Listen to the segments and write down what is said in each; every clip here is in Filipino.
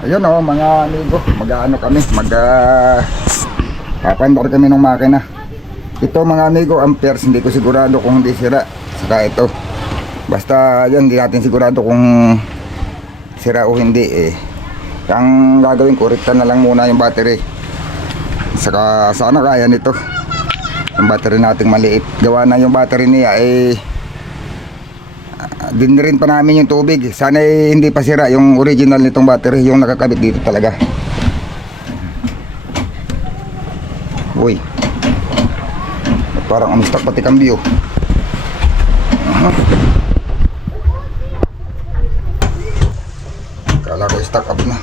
Ayun o mga amigo, mag-ano kami, papandor kami ng makina. Ito mga amigo, amperes, hindi ko sigurado kung hindi sira. Saka ito, basta yan, hindi natin sigurado kung sira o hindi eh. Ang gagawin ko, rektan na lang muna yung battery. Saka sana kaya nito. Yung battery nating maliit. Gawa na yung battery niya eh, dinrin pa namin yung tubig. Sana eh, hindi pa sira yung original nitong battery, yung nakakabit dito talaga. Uy, parang umistak pati kambyo. Kala ko stuck up na.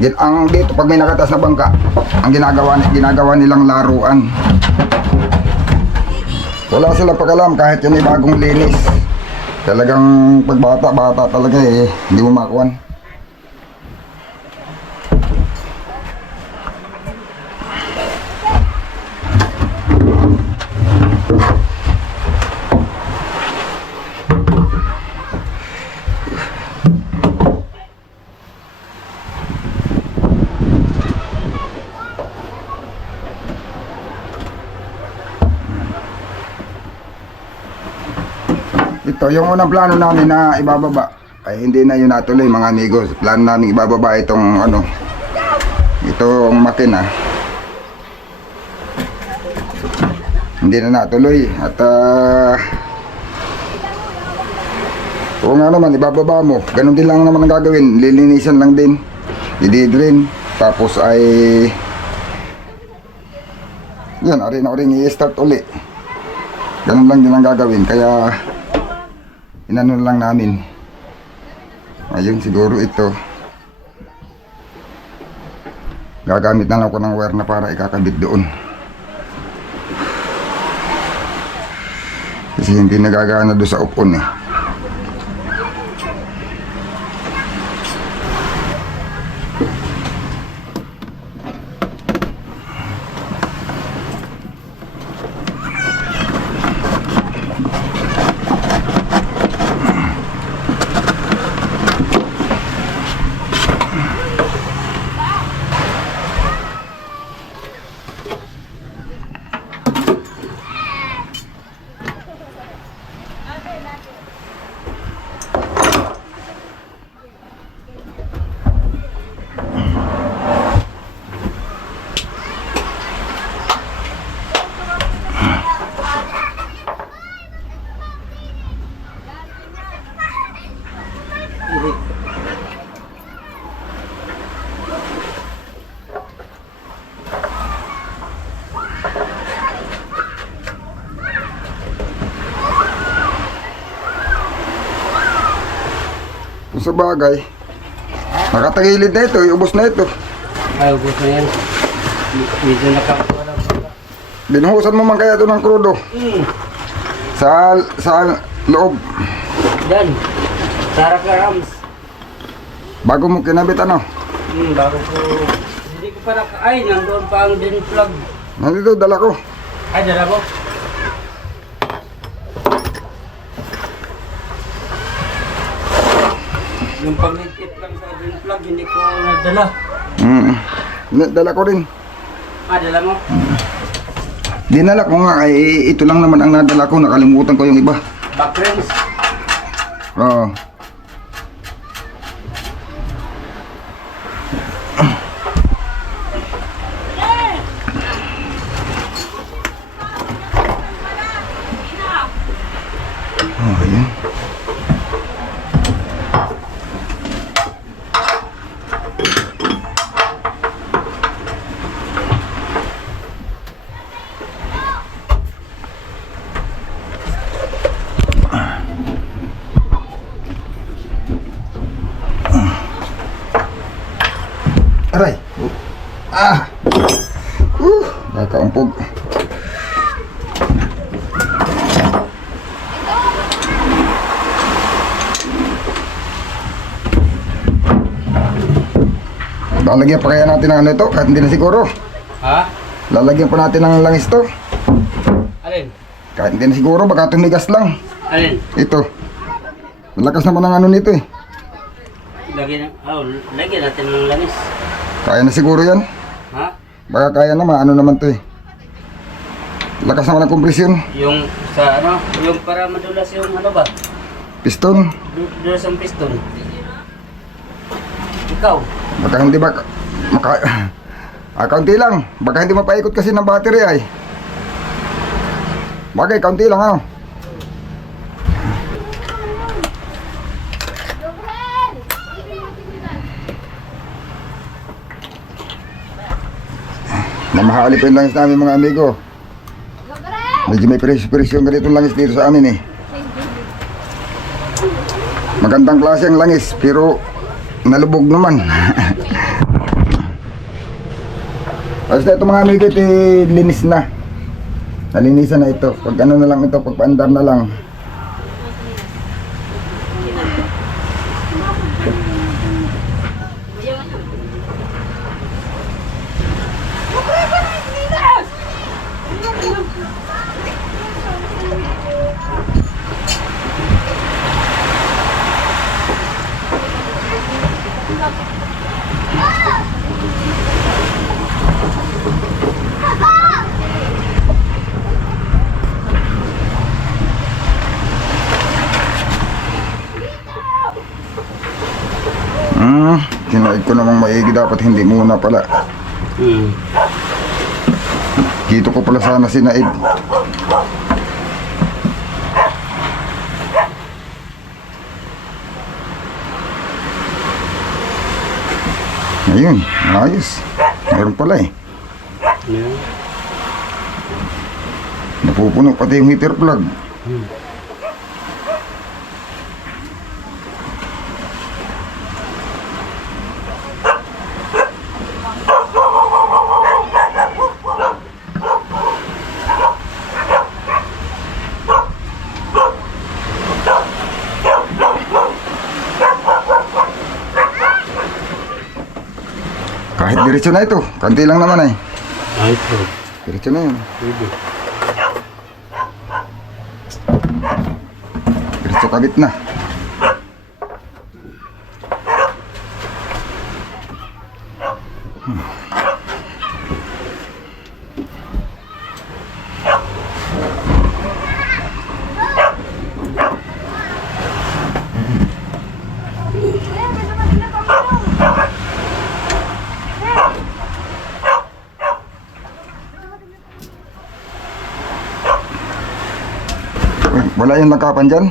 Yan ang dito pag may nakatas na bangka, ang ginagawa nilang laruan. Wala silang pag-alam kahit yun ay bagong linis. Talagang pagbata talaga eh, hindi mo makuhan. Ito yung unang plano namin na ibababa ay hindi na yun natuloy mga amigos. Plano namin ibababa itong ano, itong makina, hindi na natuloy. At kung nga naman ibababa mo, ganun din lang naman ang gagawin, lilinisan lang din, dididrin, tapos ay yan, arin i-start uli. Ganun lang din ang gagawin, kaya inano lang namin. Ayun, siguro ito gagamit na lang ko ng wire na para ikakabit doon, kasi hindi nagagana doon sa upon eh. Sa bagay, nakatagilid na ito, ubos na ito. Ay, ubos na yan. Medyo nakakawala pa. Binuhusan mo man kaya ito ng krudo. Sa loob. Yan. Sarap na rams. Bago mo kinabit ano? Bago ko. Hindi ko pa ay, nandoon pa ang din plug. Nandito, dala ko. Ay, dala ko. Yung pag-ligpit lang sa din plug, hindi ko nadala. Dala ko rin. Dala mo? Dinala ko nga, ay ito lang naman ang nadala ko, nakalimutan ko yung iba. Backrings? Oo. Ayan. Aray. Nakaumpog. Lalagyan pa kaya natin ng ano ito? Kahit hindi na siguro. Ha? Lalagyan pa natin ng langis to. Alin? Kahit hindi na siguro, baka tumigas lang. Alin? Ito. Malakas naman ang ano nito eh. Lagyan natin ng langis. Kaya na siguro yan. Ha? Baka kaya naman, ano naman to eh. Lakas naman ang kompresyon. Yung sa ano, yung para madulas yung ano ba? Piston. Dulas ang piston. Ikaw? Baka hindi ba... kaunti lang. Baka hindi mapaikot kasi ng battery ay. Bagay, kaunti lang ano. Namahali pa yung langis namin mga amigo. Medyo may presyo yung ganitong langis dito sa amin eh. Magandang klase ang langis pero nalubog naman. Basta ito mga amigo, ito linis na. Nalinisan na ito. Pag ano na lang ito, pag paandar na lang. Kinaig ko namang maigi, dapat hindi muna pala. Dito ko pala sana sinaid. Ayun, ayos. Meron pala eh. Yeah. Napupuno pati yung heater plug. Kahit diretso na ito, kanti lang naman eh. Ay, ito. Diretso na yun. Pwede. Diretso kabit na. Uy, wala yung langkapan dyan?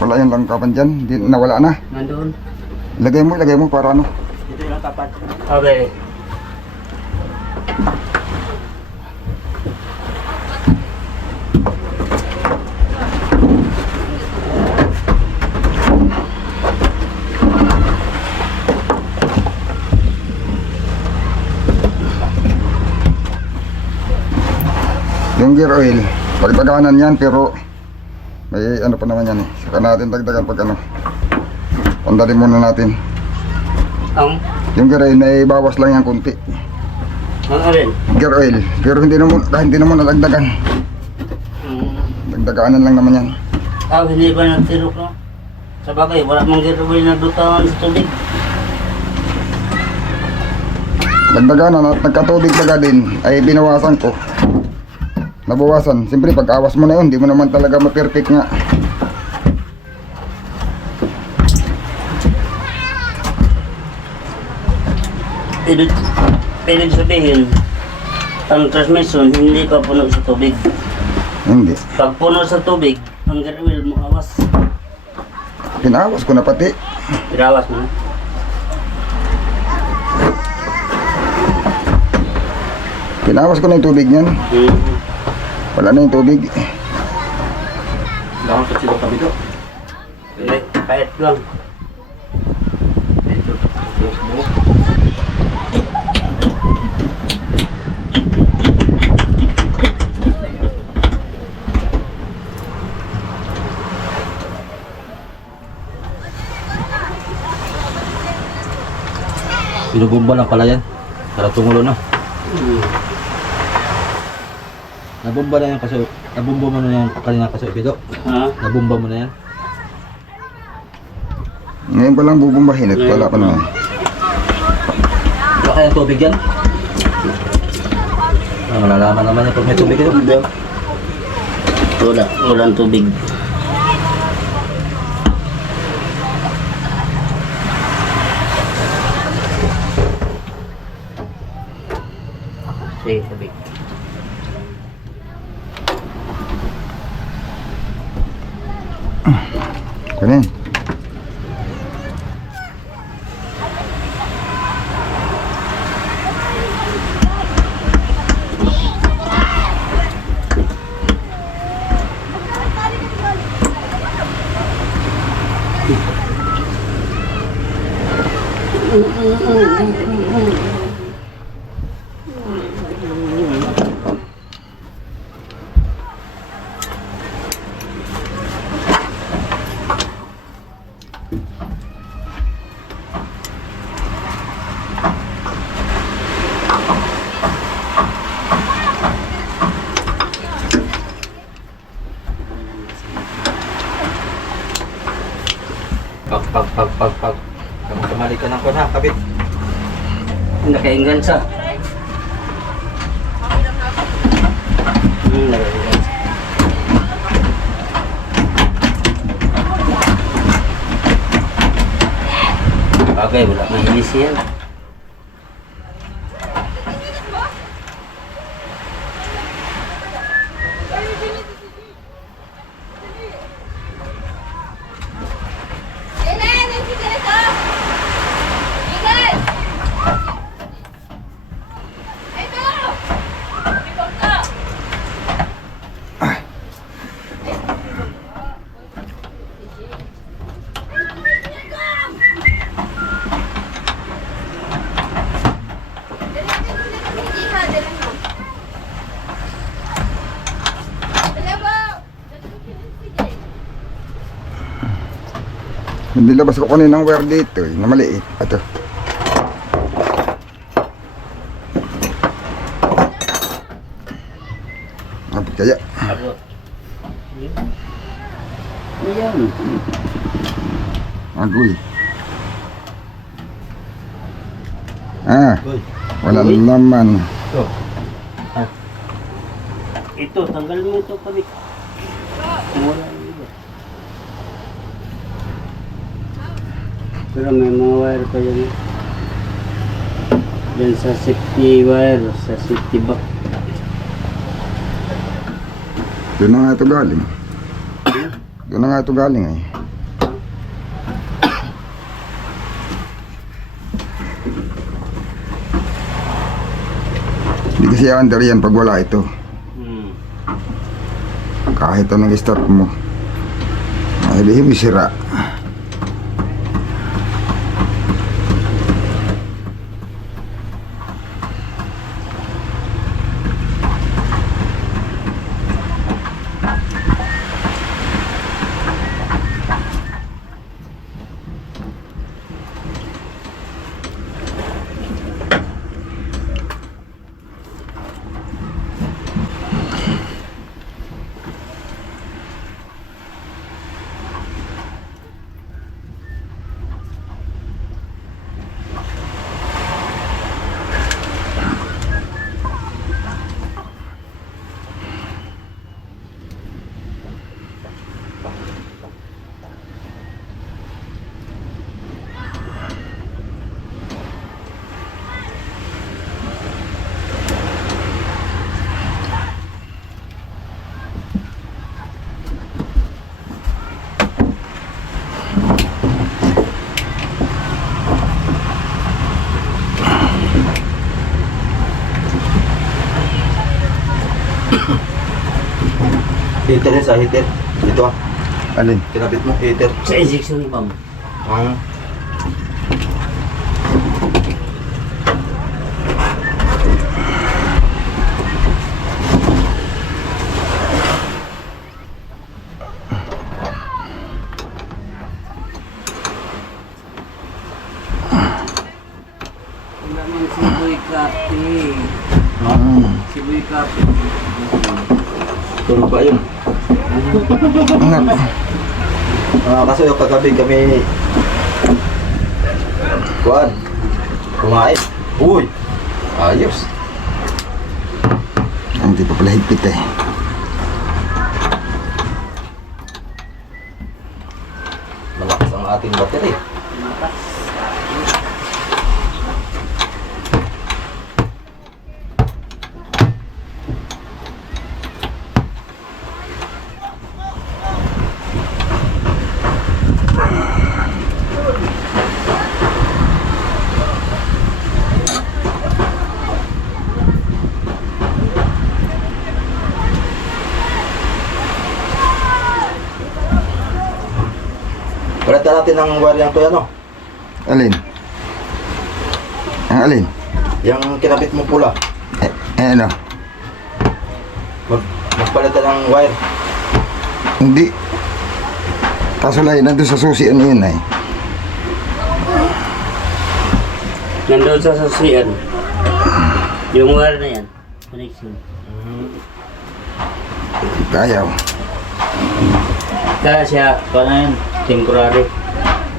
Wala yung langkapan dyan? Di, nawala na? Nandun. Lagay mo para ano? Dito yung tapat. Okay. Yung gear oil, pagdaganan yan pero may ano pa naman yan eh. Saka natin dagdagan pag ano. Pandarin muna natin. Yung gear oil, may bawas lang yan kunti. Ang alin? Gear oil, pero hindi naman nadagdagan. Dagdaganan lang naman yan. Hindi ba nagtirok no? Sa bagay, wala mong giveaway na dutawan sa tubig. Dagdaganan at nagkatubig baga din ay binawasan ko. Nabawasan. Siyempre pag awas mo na yun, hindi mo naman talaga ma-perfect nga. Ibig sabihin, ang transmission hindi pa puno sa tubig. Hindi. Pag puno sa tubig, ang gear oil mo awas. Pinawas ko na pati. Pinawas mo na. Pinawas ko na yung tubig niyan. Wala na yung tubig. Bakit kasi ito kami ito? Kahit lang. Ito. Binubomba lang pala yan. Para tumulo na. Nabomba na yan kasi, nabomba mo na yan kanina kasi Pido. Ha? Nabomba mo na yan. Ngayon pa lang bubumbahin at wala pa naman. Wala kayang tubig yan? Malalaman naman yan pag may tubig ito. Walang tubig. Sige, tubig. Kunin. Pag. Kamali ka ng kuna, kabit. Nakaingan sa. Nakaingan sa. Bagay, wala mahilis yan. Nilabas ko kanina ng wire dito na maliit. Ito. Abot kaya. Ayan. Agoy. Ah, Uy. wala naman. Ito. Ito, tanggal mo ito kami. Wala iba. Pero may mga wire pa yan. Yan sa safety wire, sa safety box. Doon na nga ito galing. Doon na nga ito galing eh. Hindi kasi under yan pag wala ito. Kahit anong start mo. Ay, may sira. Heater yan sa heater. Ito ah. Alin? Kinabit mo, heater. Sa injection pump. Tulog ba yun? Nako. Kasi yung kagabi kami kuhaan. Kumain. Uy! Ayos. Hindi pa pala higpit eh. Malakas ang ating battery. Palitan natin ang wire yung to ano? Alin? Ang alin? Yung kinabit mo pula. Ano? Magpalitan ng wire. Hindi. Kaso lang, nandun sa susi ano yun eh. Nandun sa sasiyan. Yung wire na yan. Connection. Kayaw. Kaya siya, paano yan? Temporary.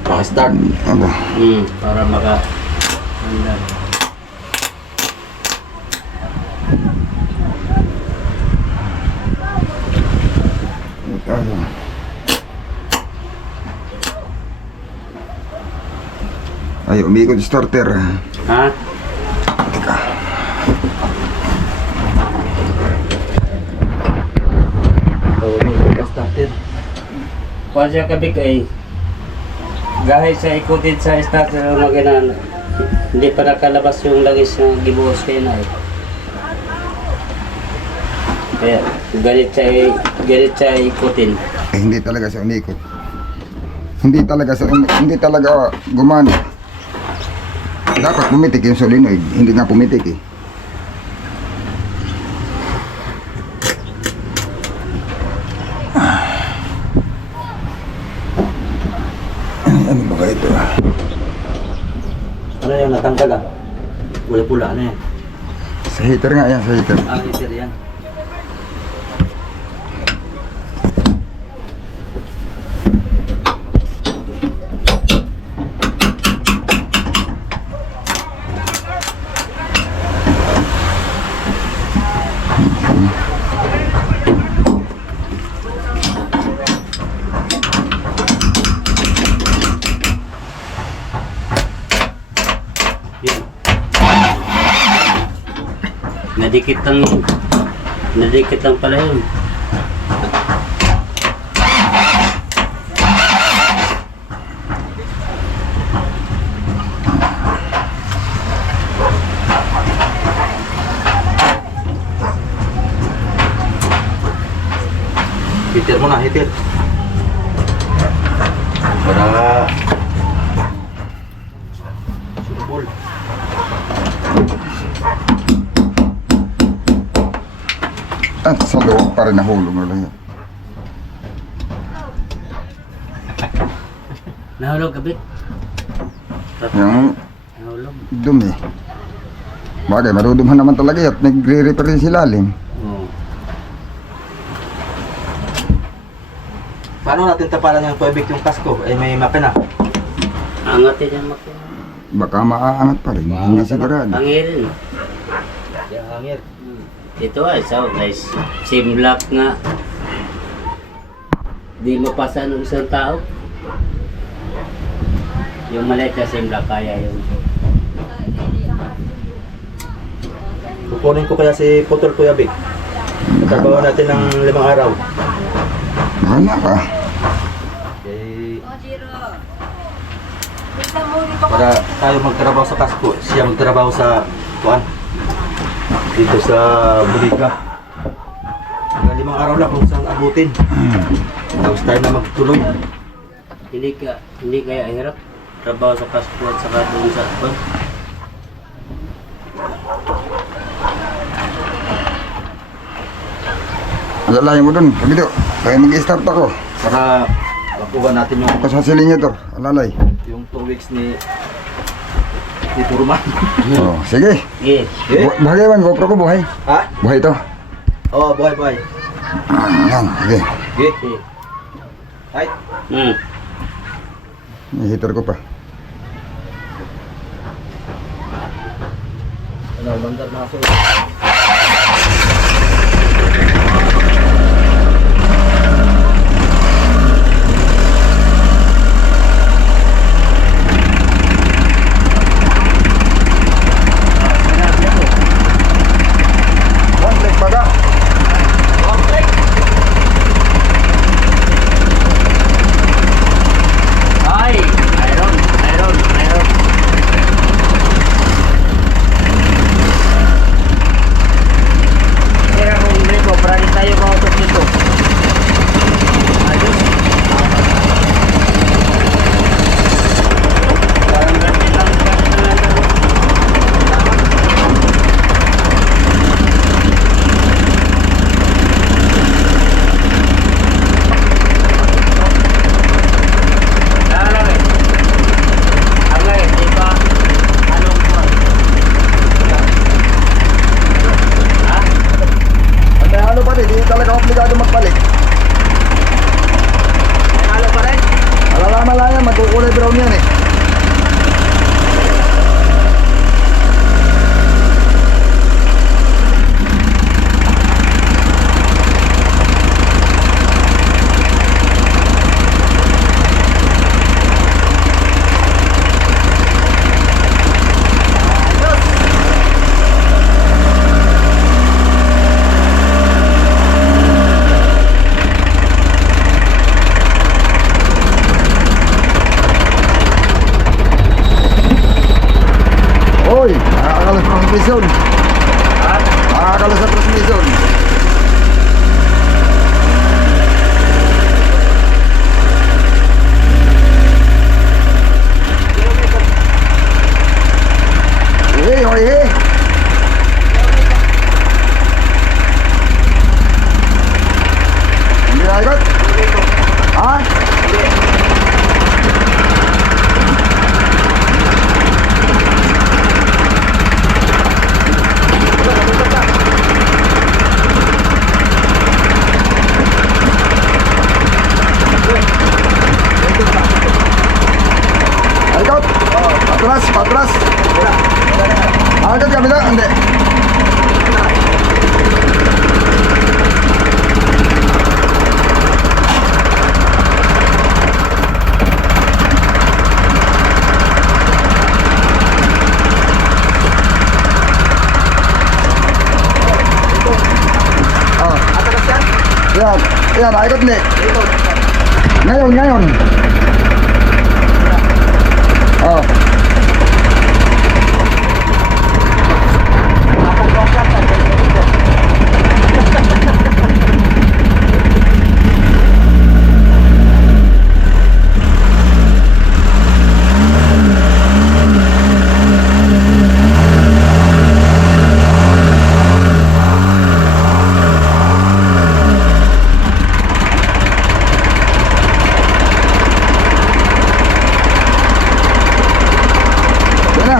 Pang-start. Ano? Para maka... Handa. Kayaw. Ay, umikot yung starter. Ha? Teka. Started. Kung siya kabig ay gahit sa ikutin sa starter na ginahan. Hindi pa nakalabas yung langis na gibuhos kayo na eh. Kaya ganit siya ikutin. Eh, hindi talaga siya umikot. Hindi talaga gumana. Dapat pumitik yung solenoid. Hindi nga pumitik eh. Ano ba ito? Ano yung natanggal ah? Pula-pula, ano yan? Sa heater nga yan, sa heater. Ah, heater yan. Yun. Nadikit lang pala yun. Heater mo na, heater. Para surbol. At sa loob pa rin nahulog na lang yan. Nahulog kabit. Yung Nahulog. dumi. Bagay, marudumhan naman talaga yan at nagre-repair din si lalim. Oo. Paano natin tapalan yung tuwebik yung kasko? Eh may makina. Angatin yung makina. Baka maaangat pa rin, hindi sigurado. Pangirin. Yung hangir. Ito ay guys. Same block nga. Di mapasa ng isang tao. Yung maliit na same block kaya yun. Kukunin ko kaya si Putol Kuya Big. Trabaho natin ng 5 araw. Wala ka. Eh, para tayo magtrabaho sa kasko, siya magtrabaho sa kuan. Dito sa Buliga. Hanggang 5 araw lang kung saan abutin. Tapos tayo na magtuloy. Hindi kaya hirap trabaho sa passport saka doon sa kuan. Alalayan mo dun, kabito. Kaya mag-start ako. Para makuha natin yung Kasasili niya to, alalay. 2 weeks ni Turman. Oh, sige. Sige. Eh? Buhay man, GoPro ko buhay. Ha? Buhay to. Oo, buhay. Yan, sige. Okay. Right. May heater ko pa. Ano, bandar na ako. One click baga. Ay! Iron! Iron! Iron! Kaya kung dito, parang tayo mautot dito. Ayos. Parang ganyan lang. Lala eh. Angay, di ba? Anong kuwan? Ha? Ang may halo pa rin, di talaga obligado magpalit. Halo pa rin? Malalaman lang yan, magkukulay brown yan eh. Hoy, nakakakalas sa transmission. Ha? Nakakakalas sa transmission. Ihi, o ihi. Hindi na ikot? Ha? Ikot? Patras, patras. Ikot kami na? Hindi. Yan, yan, ikot ni. Ngayon, ngayon. Oh. Yan na.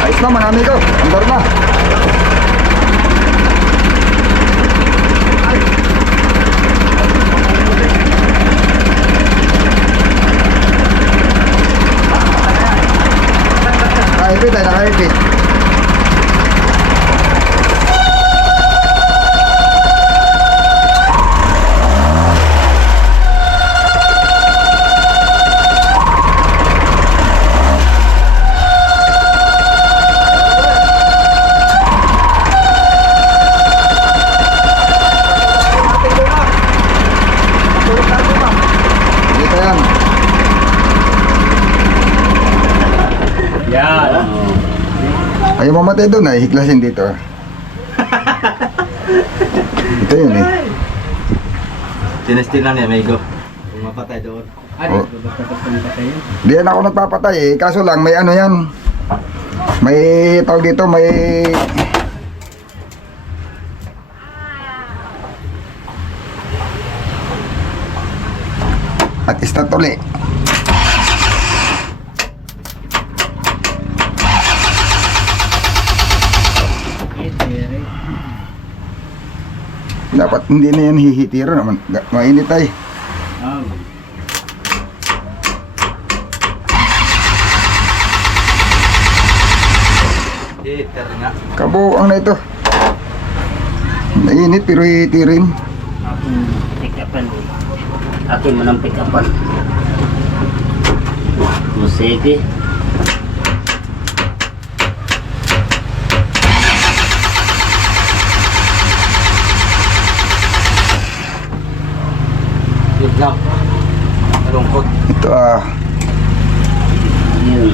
Ayos na mga amigo, andar na. Nakaipit ay nakaipit. Dito yan. Yan. Ayaw mamatay doon, hiklasin dito. Ito yun eh. Tinestin lang niya, amigo. Mapatay doon. Oh. Basta-basta nagpatay yun. Di yan ako nagpapatay eh. Kaso lang, may ano yan. May tawag dito, may... At start uli. Dapat hindi na yan hihitiro naman. Mainit ay. Heater nga. Kabuang na ito. Mainit pero hihitirin. Aking pick-upan. Aking mo ng pick-upan. O sige. Yun lang. Malungkot. Ito Yun.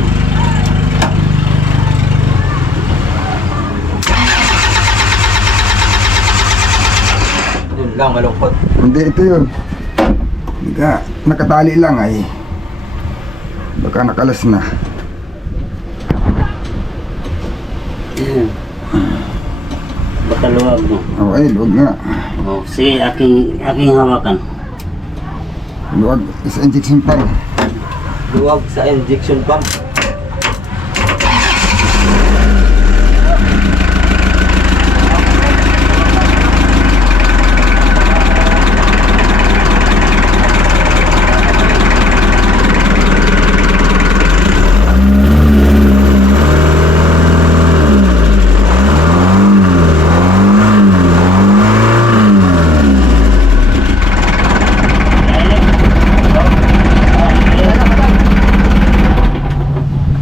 Yun lang, malungkot. Hindi ito yun. Nakatali lang ay. Baka nakalas na. Yan. Baka luwag mo. Okay, luwag nga. O sige, aking hawakan. Luwag sa injection pump. Luwag sa injection pump.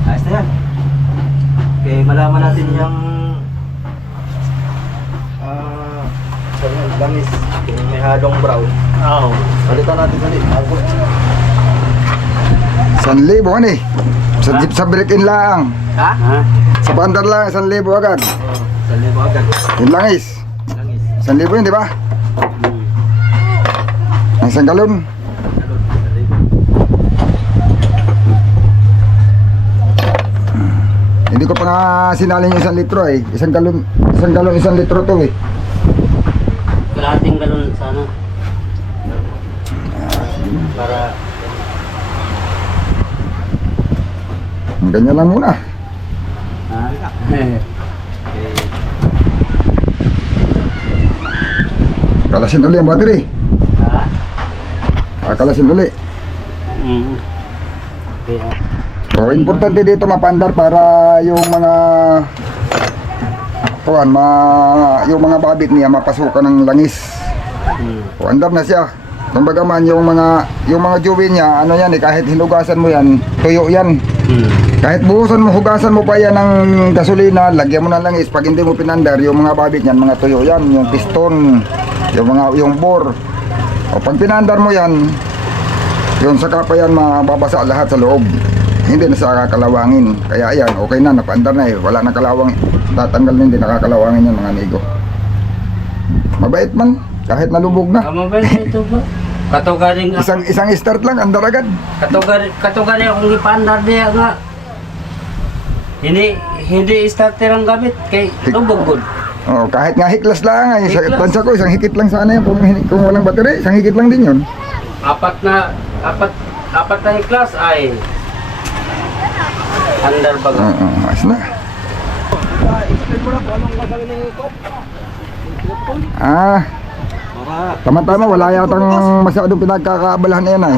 Ayos na yan. Okay, malaman natin yung langis. Kung may halong brown. Oo. Palitan natin ulit. 1,000 ano eh. Sa break-in lang. Ha? Ha? Sa bandar lang, 1,000 agad. Oo, sa libo agad. Yung langis. Langis. 1,000 yun, di ba? Ang isang galon. Salud, sa libo. Hindi ko pa nga sinalin yung 1 litro eh. Isang galon, 1 litro to eh. Kalahating galon sana. Para Ganyan lang muna. ha? Okay. Kalasin uli ang battery. Ha? Kalasin uli. Mm. Okay. So, importante dito mapandar para yung mga yung mga babit niya mapasukan ng langis. O andar na siya. Kumbaga man yung mga jowi niya, ano yan eh, kahit hinugasan mo yan, tuyo yan. Kahit hugasan mo pa yan ng gasolina, lagyan mo ng langis, pag hindi mo pinandar, yung mga babit niyan, mga tuyo yan, yung piston, yung bore. O pag pinandar mo yan, yun saka pa yan mababasa lahat sa loob. Hindi na sa kakalawangin. Kaya ayan, okay na, napandar na eh. Wala na kalawang, tatanggal na hindi nakakalawangin yan mga amigo. Mabait man, kahit nalubog na. Tama ba ito ba? Katugaring Isang start lang, andar agad. katugaring akong ipandar diya nga. Hindi starter ang gamit kay lubog gud. Oh, kahit nga hiklas lang ay sa Hiklas. tansa ko isang hikit lang sana yan kung walang battery, isang hikit lang din 'yun. Apat na class ay andar baga. Oo, ayos na. Para Tama-tama wala yatang masyadong pinagkakaabalahan na yan ay.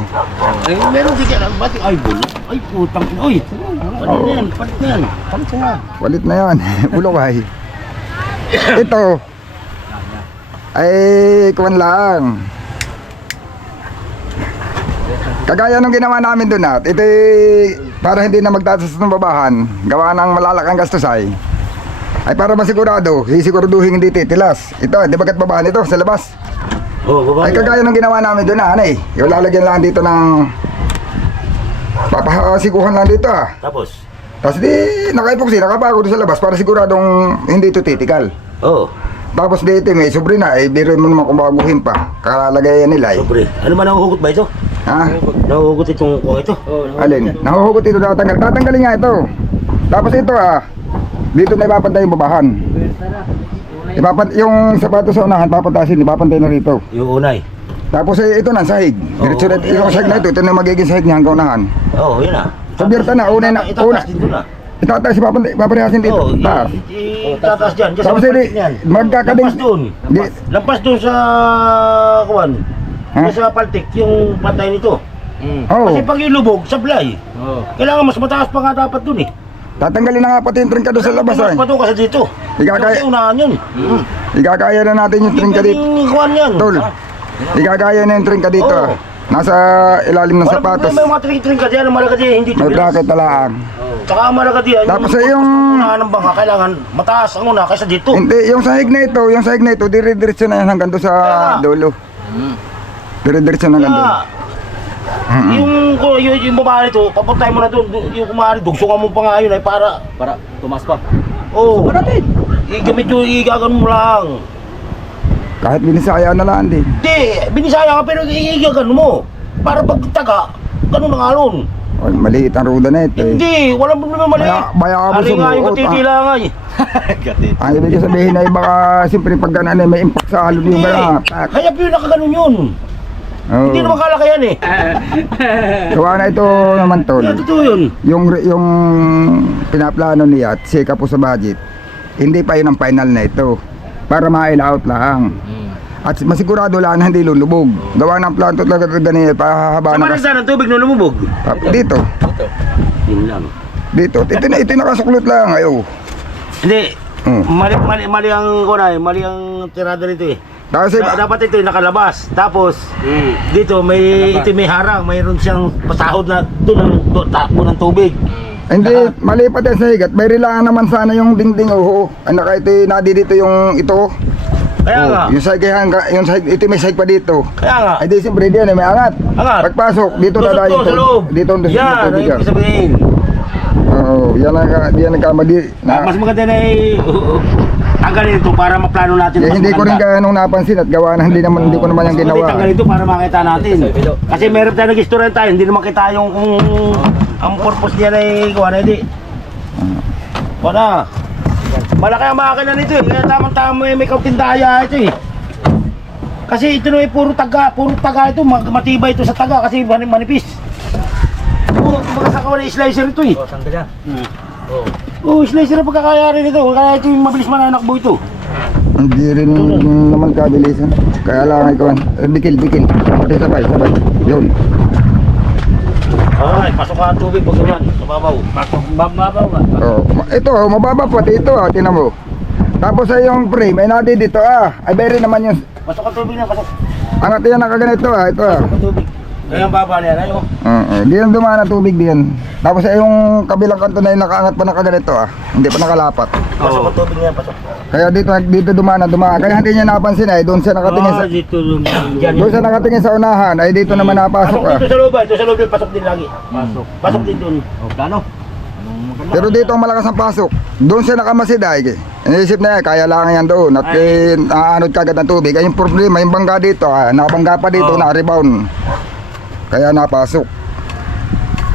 Ay meron di ka bati ay bulo. Ay putang oy. Palit na yan. Walit na yan. Ulaway. Ito. Ay, kuwan lang. Kagaya nung ginawa namin doon at ito para hindi na magtatas ng babahan, gawa ng malalakang gastos ay para masigurado, sisiguraduhin hindi titilas. Ito, di bagat babahan ito sa labas. oh, baba. Ay kagaya nung ginawa namin doon na, anay. Yung lalagyan lang dito ng papasikuhan lang dito ah. Tapos. Tapos di nakaipoksi, nakabago doon sa labas para siguradong hindi ito titikal. Oh. Tapos dito may sobre na, eh biro mo naman kung baguhin pa. Kalalagayan nila eh. Sobre. Ano ba nahuhugot ba ito? Ha? Nahuhugot itong kung ito? Alin? Nahuhugot ito tatanggal. Tatanggalin nga ito. Tapos ito dito na ipapantay yung babahan. Yung sapatos sa unahan, papantasin, ipapantay na rito. Yung unay. Tapos ito na, sahig. Diretso na, yung sahig na ito na magiging sahig niya hanggang unahan. Oo, yun na. Sa birta na, una na, una. Itataas din doon na. Itataas, paparehasin dito. Oo, Taas. itataas dyan. Dyan sa Tapos paltik hindi, niyan. magkakading. Lampas doon. Di- Lampas doon sa, kuwan. Ha? Dyan sa paltik, yung pantay nito. Oh, Kasi pag ilubog, sablay. Kailangan mas mataas pa nga dapat doon eh. tatanggalin na nga pati yung tringkado sa labas Mas ay. pa doon kasi dito. Igagaya- Kasi unahan yun. Igagaya na natin yung tringka dito. Hindi kuwan yan. Tol, igagaya na yung tringka dito. Oo. Nasa ilalim ng Wala sapatos. problema, yung mga tring-tring ka dyan, malagad yan, hindi May tubilas. bracket talaan. Tsaka malagad yan, Tapos yung... unahan ng bangka, kailangan mataas ang una kaysa dito. Hindi, yung sahig na ito, dire-diretso na yan hanggang doon sa Kaya- dulo. Dire-diretso na hanggang doon. Kaya, yung babae nito, papuntay mo na doon, yung kumari, dugsungan mo pa nga yun ay para tumas pa. Oo. Oh, igamit yung igagan mo lang. Kahit binisaya na lang din. Hindi, binisaya ka pero igagan mo. Para pag taga, ganun na nga nun. Oh, maliit ang ruda na ito eh. Hindi, walang problema mali. Baya ka Ari nga yung sumuot, matitila nga eh. Ang ibig ko sabihin ay baka siyempre pag ganun ay may impact sa halo yung Hindi, gano'n. kaya po yung nakaganon yun. Hindi naman kalaki yan eh. Gawa na ito naman tol. Kaya totoo yun. Yung pinaplano niya at sika po sa budget, hindi pa yun ang final na ito. Para ma-out lang. At masigurado lang na hindi lulubog. Gawa ng plano talaga ganyan, pahahaba Sa na managda ng tubig nung lumubog. dito. Yun lang. Dito. Ito nakasuklot lang. Ayo. Hindi. Hmm. Mali ang kunay, mali ang tirada nito eh. Kasi Dapat ito yung nakalabas. Tapos dito ito may harang, mayroon siyang pasahod na doon ang takbo ng tubig. hindi, mali pa din sa higat. May rilangan naman sana yung dingding. Oo. Ano ka ito, nadi dito yung ito. Kaya nga. Yung side yung side, ito may side pa dito. Kaya nga. Ay di siyempre diyan may angat. Angat. Pagpasok, dito Tusok dadayo to sa loob. Dito ang Yan, ang tubig. ibig sabihin. Oo, yan ang nagkamali. Mas maganda na tanggalin ito para maplano natin mas Hindi ko rin maganda. kaya nung napansin at gawa na hindi ko naman yung ginawa. Tanggalin ito para makita natin. Kasi meron tayo nag-istoryan tayo, hindi naman kita yung kung ang purpose niya na gawa na hindi. Wala. Malaki ang makina nito eh, kaya tamang-tama may kaunting daya ito eh. Kasi ito na puro taga ito, matibay ito sa taga kasi manipis. Kumbaga sa kawan slicer ito eh. Oo, slicer ang pagkakayari nito, kaya ito yung mabilis mananakbo ito. Hindi rin naman kabilisan. Kaya lang ikaw, bikil. Pati sabay. Yun. Ay, pasok ka ang tubig pag ulan, sa babaw. Babaw ba? Oh, ito, mababa pati ito, tinan mo. Tapos ay yung frame, ay nadi dito ay very naman yung Pasok ang tubig na, pasok. angat yan nakaganito ito Pasok ang tubig. Kaya ang baba na yan, ayaw. Di yan dumaan ang tubig diyan. Tapos ay yung kabilang kanto na yung nakaangat pa nakaganito hindi pa nakalapat. Pasok ang tubig na yan, pasok. Kaya dito dumaan. Kaya hindi niya napansin ay doon siya nakatingin sa Dito lumang. doon siya nakatingin sa unahan ay dito naman napasok Pasok dito sa loob, ito sa loob din, pasok din lagi. Pasok din doon. O, plano? Pero dito ang malakas ang pasok. Doon siya nakamasid ay. Iniisip na yan, kaya lang yan doon. At naanod kagad ng tubig. Ay yung problema, yung bangga dito, nakabangga pa dito, na-rebound. Kaya napasok.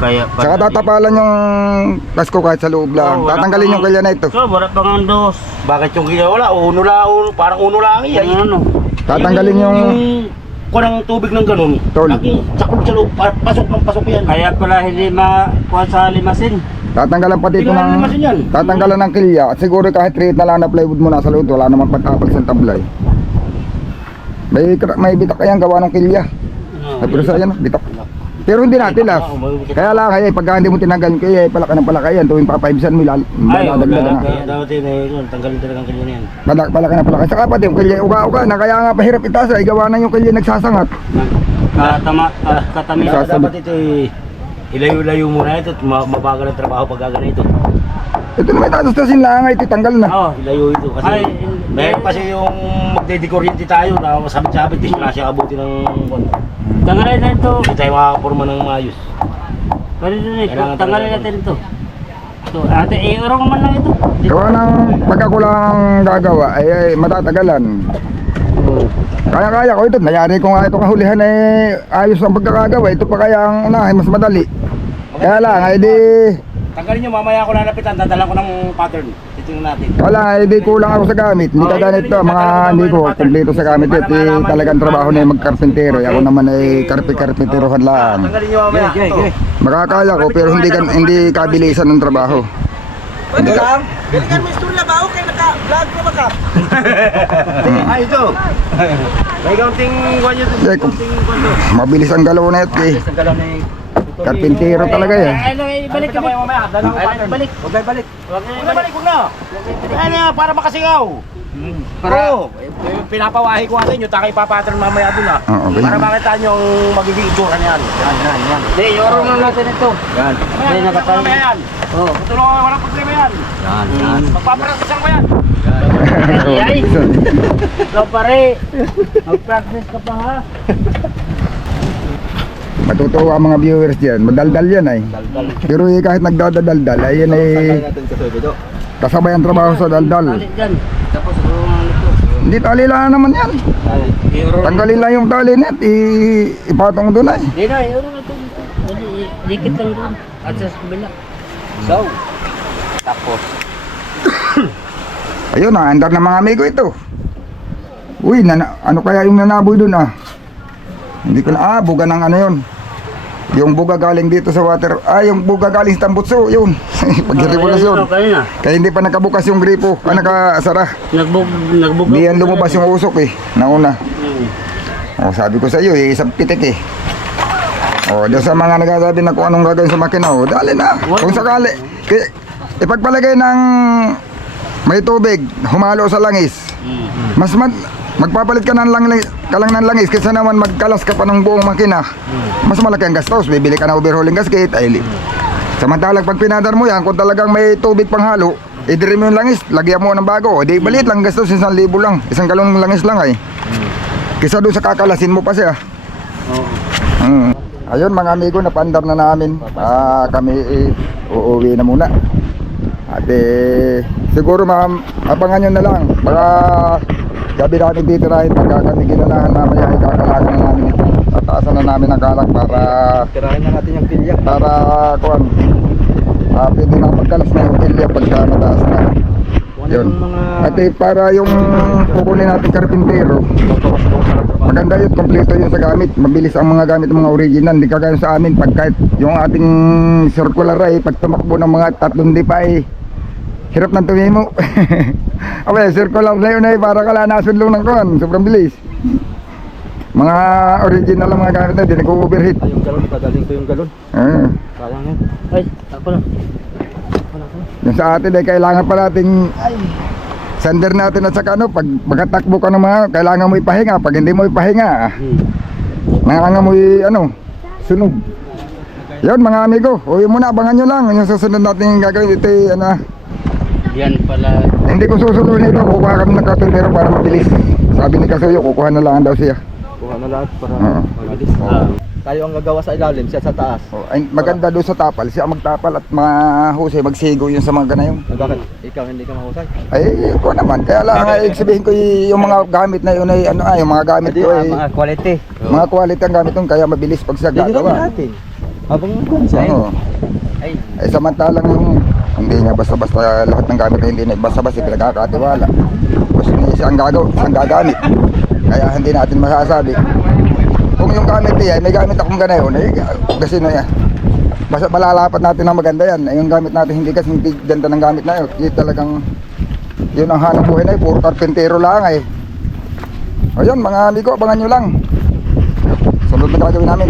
Kaya, Saka tatapalan yung kasko kahit sa loob lang. Tatanggalin yung kalya na ito. So, wala pang ang dos. Bakit yung kaya wala? Uno lang, parang uno lang yan. Ano? Tatanggalin yung... Kunang tubig ng ganun. Tol. Lagi, sakot sa loob, pasok ng pasok yan. Kaya pala hindi makuha sa limasin. Tatanggalan pati ito Tingnan ng... naman yan. Tatanggalan ng kilya. At siguro kahit treat na lang na plywood mo nasa loob, wala namang pagkapal sa tablay. May bitak kayang gawa ng kilya. Pero sa yan, bitak. Pero hindi natin lah. Kaya lang kaya pagka hindi mo tinanggal yung kilya, palaka ng palaka yan. Tuwing papaibisan mo, ladagdagan na. Kaya dapat yun, tanggalin talagang kanya na yan. Palaka ng palaka. Saka pati yung kilya, uga-uga na. Kaya nga pahirap itaas ay gawa na yung kilya nagsasangat. Katamis. Kaya dapat ito ilayo-layo muna ito at mabagal ang trabaho pag gaganito. Ito naman tatastasin lang ay titanggal na. Oh. Ilayo ito kasi Ay, meron kasi yung magdedikuryente tayo na sabit-sabit din na siya abuti ng Tanggalin na ito. hindi tayo makakaporma ng maayos. Pwede din ito. Tanggalin natin ito. So, ate, iurong man lang ito. Gawa ng pagka ko lang gagawa ay matatagalan. Oo. Kaya ko ito. Nayari ko nga ito kahulihan ay ayos ang pagkakagawa. Ito pa kaya ang unahin, mas madali. Kaya lang, ay di... Tanggalin nyo, mamaya ako lalapitan, dadala ko ng pattern. Titingnan natin. Wala, ay di kulang ako sa gamit. Hindi ka ganito, mga hindi ko kumpleto sa gamit. Ito talagang trabaho na yung magkarpintero. Ako naman ay karpinterohan lang. Tanggalin nyo mamaya. Makakaya ko pero hindi kabilisan ng trabaho. Hindi ka, Galingan mo istorya ba? Okay, naka-vlog ko ba ka? Ay, ito. May kaunting kwan yun. Hindi, mabilis ang galaw na ito eh. Isang galaw na yung... Karpintero talaga yan. Ano, balik kami. mamaya. Dala ko pattern. Balik. Huwag kayo balik. Huwag na balik, huwag na. Ano yan, para makasingaw. Oo, pinapawahi ko natin yung takay papattern mamaya dun ah. Oo, ganyan. Para makita nyo yung magiging itsura niyan. Yan. Hindi, iurong lang natin ito. Yan. Hindi, nakatayo. Problema yan. Oo. Tutulungan ko, walang problema yan. Yan. Magpaparatisan ko yan. Ay, ikaw pare. Mag-practice ka pa ha. Matutuwa ang mga viewers dyan. Madaldal yan ay. Pero kahit nagdadaldal ay yan ay Tanggalin natin sa subido. kasabay ang trabaho sa daldal. Balik dyan. Tapos urungan ito. Hindi tali lang naman yan. Iurong. Tanggalin lang yung tali net, ipatong doon ay. Hindi na, iurong ito. Dikit lang doon. At sa kabila. So, tapos. Ayun ah, andar ng mga amigo ito. Uy, ano kaya yung nanaboy doon ah? Hindi ko na, buga ng ano yun. Yung buga galing dito sa water, yung buga galing sa Tambutso, yun. Pag-revolusyon. Kanina. Kaya hindi pa nakabukas yung gripo, nakasara. Nagbug. Hindi yan lumabas yung usok eh, nauna. Hmm. Sabi ko sa iyo, isang pitik eh. Doon sa mga nagsasabi na kung anong gagawin sa makina, dali na. Kung sakali, ipagpalagay ng may tubig, humalo sa langis. Mas magpapalit ka ng langis kaysa naman magkalas ka pa ng buong makina. Mas malaki ang gastos, bibili ka na overhauling gasket. Samantalang pag pinadar mo yan, kung talagang may tubig pang halo, idiri mo yung langis, lagyan mo ng bago. Di balit lang gastos, 1,000 lang. Isang galong langis lang ay. Kaysa doon sa kakalasin mo pa siya. Ayun mga amigo, napandar na namin. Kami uuwi na muna. At siguro abangan nyo na lang. Baka gabi namin titirahin pagka kami ginanahan mamaya ikakalakan na namin ito. Tataasan na namin ang kalak para Tirahin na natin yung pilya. pwede na pagkalas na yung pilya pagka mataas na. Yun. At para yung kukunin natin karpintero, maganda yun, kompleto yun sa gamit. Mabilis ang mga gamit ng mga original. Hindi kagaya sa amin pag kahit yung ating circular ay pag tumakbo ng mga 3 di pa ay hirap ng tumimo. Okay, circular na yun ay para kalanasun lang ng kuhan. Sobrang bilis. Mga original ang mga gamit na, hindi nag-overheat. Ay, yung galon, dadaling ko yung galon. Sayang yan. Ay, ako lang. Yung sa atin ay kailangan pa nating sander natin at saka pag magkatakbo ka ng mga, kailangan mo ipahinga. Pag hindi mo ipahinga, nangangamoy sunog. Yun mga amigo, uwi muna, abangan nyo lang. Yung susunod natin gagawin ito Yan pala. hindi ko susunod ito, kukuha kami ng karpintero para mabilis. Sabi ni Kasuyo, kukuha na lang daw siya. Kuha na lahat para Oo. mabilis. Tayo ang gagawa sa ilalim, siya sa taas. Ay, maganda doon sa tapal, siya ang magtapal at mahusay, magsigo yun sa mga ganayon. Bakit? Ikaw hindi ka mahusay? Ay, ko naman, kaya lang sabihin ko yung mga gamit na yun ay yung mga gamit ko ay mga quality. mga quality ang gamit ko kaya mabilis pag siya Hindi gagawa. natin. Habang kung siya. Oo. Ay, Ay samantalang hindi niya basta-basta lahat ng gamit na hindi na basta-basta pinagkakatiwala. Gusto niya siyang gagamit. Kaya hindi natin masasabi. Kung yung gamit niya, may gamit akong ganayon, kasi na yan. Basta malalapat natin na maganda yan. Yung gamit natin hindi kasi hindi ganda ng gamit na yun. Yung talagang yun ang hanap buhay na yun. Puro karpintero lang ay. Ayun mga amigo, abangan nyo lang. Sunod na gagawin namin.